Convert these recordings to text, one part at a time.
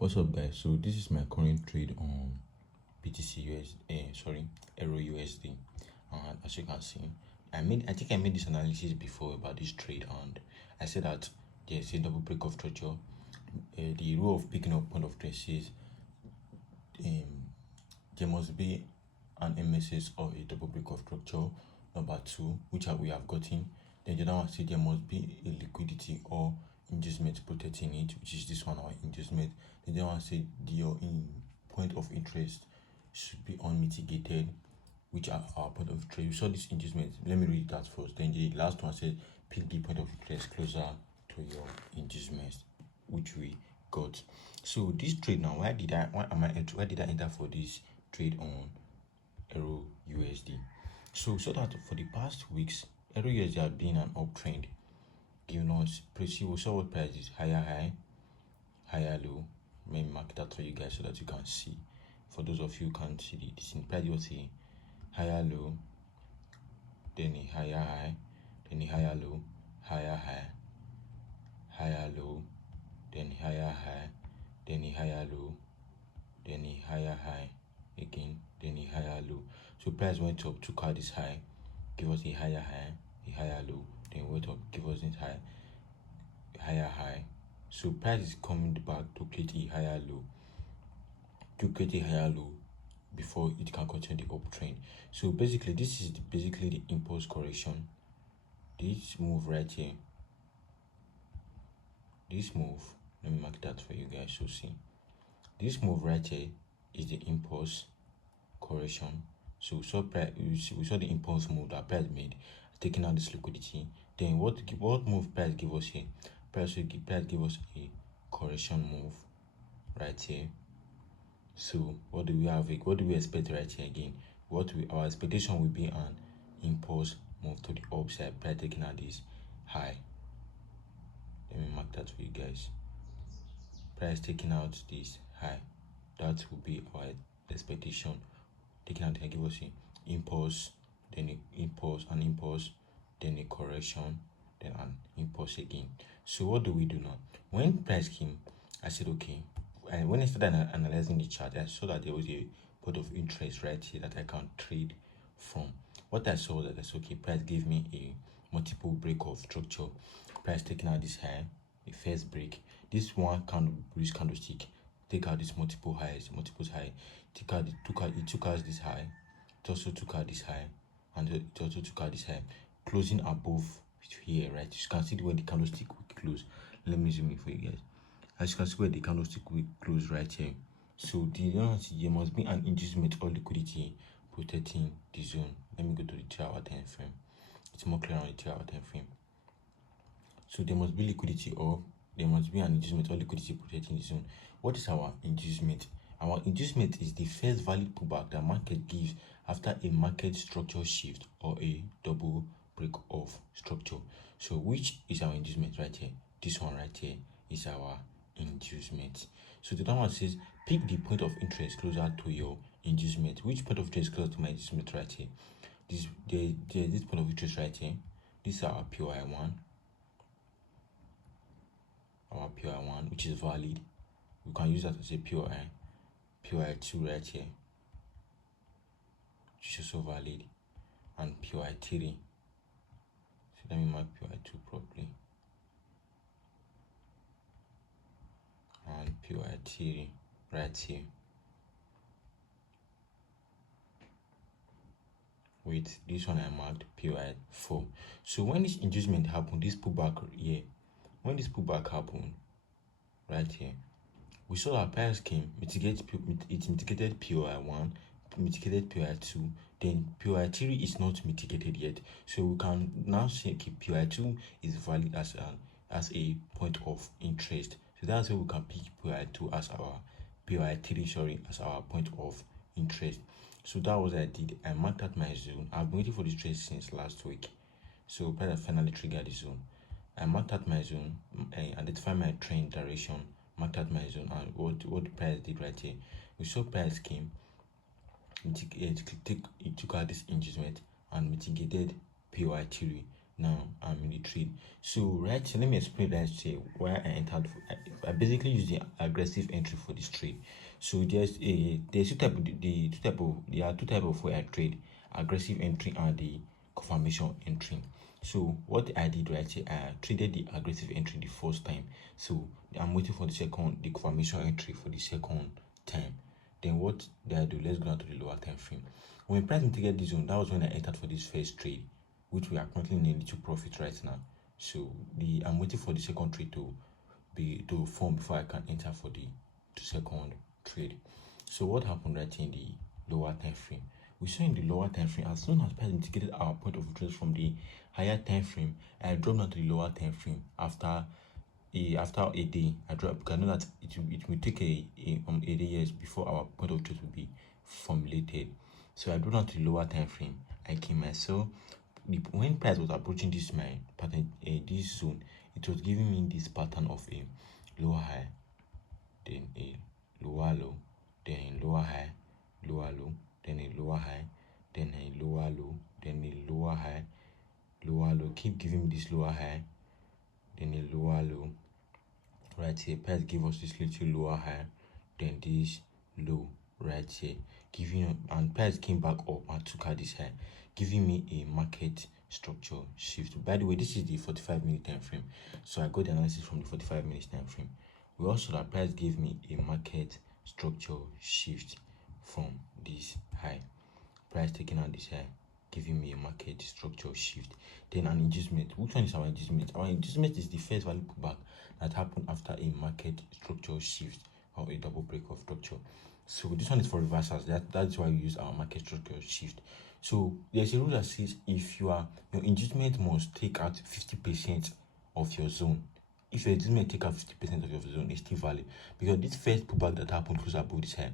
What's up, guys? So this is my current trade on EURUSD, and as you can see, I think I made this analysis before about this trade, and I said that there's a double break of structure. The rule of picking up point of trade says there must be an MSS or a double break of structure number 2, which we have gotten. Then the other one said there must be a liquidity or inducement protecting it, which is this one, our inducement. Then the other one said your point of interest should be unmitigated, which are our point of trade. We saw this inducement. Let me read that first. Then the last one said pick the point of interest closer to your inducement, which we got. So this trade now, why did I enter for this trade on EURUSD? So that for the past weeks, EURUSD has been an uptrend, giving us pretty. We saw what price is higher high, higher low. Let me mark that for you guys so that you can see. For those of you who can't see this in price, was a higher low, then a higher high, then a higher low, higher high, higher low, then higher high, then a higher low, then a higher high again, then a higher low. So price went up, took out this high, give us a higher high, a higher low, then went up, give us this high, higher high. So price is coming back to create a higher low, before it can continue the uptrend. So basically this is basically the impulse correction. This move right here, this move, let me mark that for you guys to see. This move right here is the impulse correction. So we saw the impulse move that price made, taking out this liquidity. Then what move price give us here? Price give us a correction move right here. So what do we have? What do we expect right here again? Our expectation will be an impulse move to the upside, price taking out this high. Let me mark that for you guys. Price taking out this high, that will be our expectation. Taking out here, give us an impulse, then an impulse, then a correction, then an impulse again. So what do we do now? When price came, I said okay. And when I started analyzing the chart, I saw that there was a point of interest right here that I can trade from. What I saw was that that's okay. Price gave me a multiple break of structure. Price taking out this high, the first break. This one candlestick, take out this multiple high, took out this high. It also took out this high, and it also took out this high, closing above here, right? You can see where the candlestick will close. Let me zoom in for you guys. As you can see where the candlestick will close right here. So there must be an inducement or liquidity protecting the zone. Let me go to the 3-hour time frame. It's more clear on the 3-hour time frame. So there must be liquidity, or there must be an inducement or liquidity protecting the zone. What is our inducement? Our inducement is the first valid pullback that market gives after a market structure shift or a double break of structure. So which is our inducement right here? This one right here is our inducement. So the other one says pick the point of interest closer to your inducement. Which point of interest closer to my inducement right here? This point of interest right here. This is our POI1. Our POI1, which is valid. We can use that as a POI2 right here, which is also valid, and POI3. So let me mark POI2 properly, and POI3 right here. With this one I marked POI4. So when this inducement happened, this pullback here, when this pullback happened right here, we saw that price came, mitigated POI1, mitigated POI2, then POI3 is not mitigated yet. So we can now say okay, POI2 is valid as a point of interest. So that's where we can pick POI2 as our POI3, as our point of interest. So that was what I did. I marked out my zone. I've been waiting for this trade since last week. So price finally triggered the zone. I marked out my zone, identified my trend direction, marked out my zone, and what the price did right here. We saw price came, it took out this inducement and mitigated POI3 Now I'm in the trade. So right, so let me explain that why I entered. I basically use the aggressive entry for this trade. So there's there are two type of way I trade: aggressive entry and the confirmation entry. So what I did right here, I traded the aggressive entry the first time. So I'm waiting for the confirmation entry for the second time. Then what did I do? Let's go down to the lower time frame. When price integrated this zone, that was when I entered for this first trade, which we are currently in a little profit right now. So I'm waiting for the second trade to form before I can enter for the second trade. So what happened right in the lower time frame? We saw in the lower time frame, as soon as price indicated our point of interest from the higher time frame, I dropped down to the lower time frame after a day. I dropped because I know that it will take a day years before our point of truth will be formulated. So I dropped down to the lower time frame. I came myself. When price was approaching this my pattern, this zone, it was giving me this pattern of a lower high, then a lower low, then a lower high, lower low, then a lower high, then a lower low, then a lower high, lower low. Keep giving me this lower high, then a lower low. Right here, price give us this little lower high, then this low right here, giving, and price came back up and took out this high, giving me a market structure shift. By the way, this is the 45-minute time frame, so I got the analysis from the 45 minutes time frame. We also that price gave me a market structure shift from this high. Price taking out this high, giving me a market structure shift. Then an inducement. Which one is our inducement? Our inducement is the first value pullback that happened after a market structure shift or a double break of structure. So this one is for reversals. That's why we use our market structure shift. So there's a rule that says if your inducement must take out 50% of your zone. If your inducement take out 50% of your zone, it's still valid, because this first pullback that happened close above this high,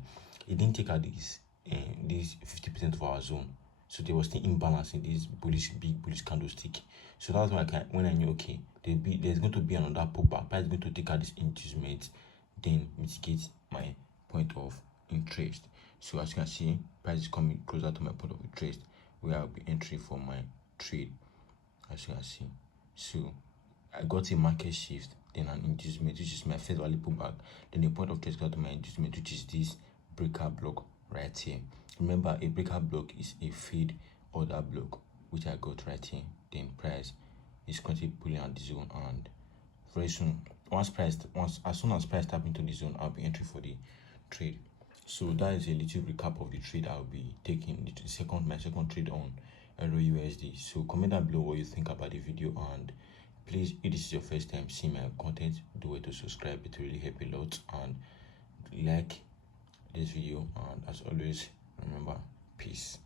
it didn't take out this 50% of our zone. So there was still imbalance in this big bullish candlestick. So that's why when I knew, okay, there's going to be another pullback, price is going to take out this inducement, then mitigate my point of interest. So as you can see, price is coming closer to my point of interest, where I'll be entering for my trade, as you can see. So I got a market shift, then an inducement, which is my first value pullback, then a point of interest got to my inducement, which is this breaker block right here. Remember, a breaker block is a feed order block, which I got right here. Then price is currently pulling out the zone, and very soon, as soon as price tap into the zone, I'll be entering for the trade. So that is a little recap of the trade I'll be taking, my second trade on EURUSD. So comment down below what you think about the video, and please, if this is your first time seeing my content, do it to subscribe. It will really help a lot, and like this video, and as always, remember, peace.